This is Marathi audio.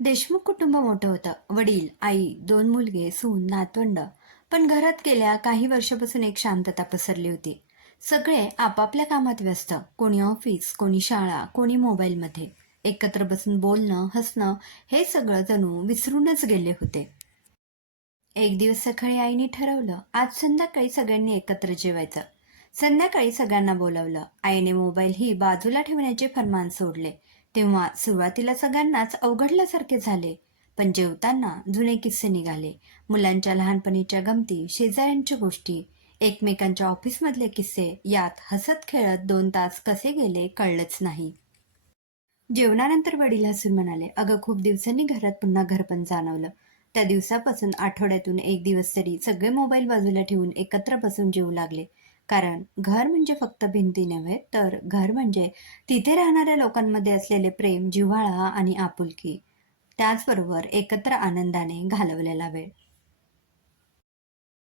देशमुख कुटुंब मोठं होतं. वडील, आई, दोन मुलगे, सून, नातवंड. पण घरात गेल्या काही वर्षापासून एक शांतता पसरली होती. सगळे आपापल्या कामात व्यस्त. कोणी ऑफिस, कोणी शाळा, कोणी मोबाईलमध्ये. एकत्र बसून बोलणं, हसणं हे सगळं जणू विसरूनच गेले होते. एक दिवस सकाळी आईने ठरवलं, आज संध्याकाळी सगळ्यांनी एकत्र जेवायचं. संध्याकाळी सगळ्यांना बोलावलं. आईने मोबाईल ही बाजूला ठेवण्याचे फरमान सोडले. तेव्हा सुरुवातीला सगळ्यांनाच अवघडल्यासारखे झाले. पण जेवताना जुने किस्से निघाले. मुलांच्या लहानपणीच्या गमती, शेजाऱ्यांच्या गोष्टी, एकमेकांच्या ऑफिसमधले किस्से. यात हसत खेळत 2 तास कसे गेले कळलंच नाही. जेवणानंतर वडील हसून म्हणाले, अगं खूप दिवसांनी घरात पुन्हा घरपण जाणवलं. त्या दिवसापासून आठवड्यातून एक दिवस तरी सगळे मोबाईल बाजूला ठेवून एकत्र बसून जेवू लागले. कारण घर म्हणजे फक्त भिंती नव्हे, तर घर म्हणजे तिथे राहणाऱ्या लोकांमध्ये असलेले प्रेम, जिव्हाळा आणि आपुलकी. त्याचबरोबर एकत्र आनंदाने घालवलेला वेळ.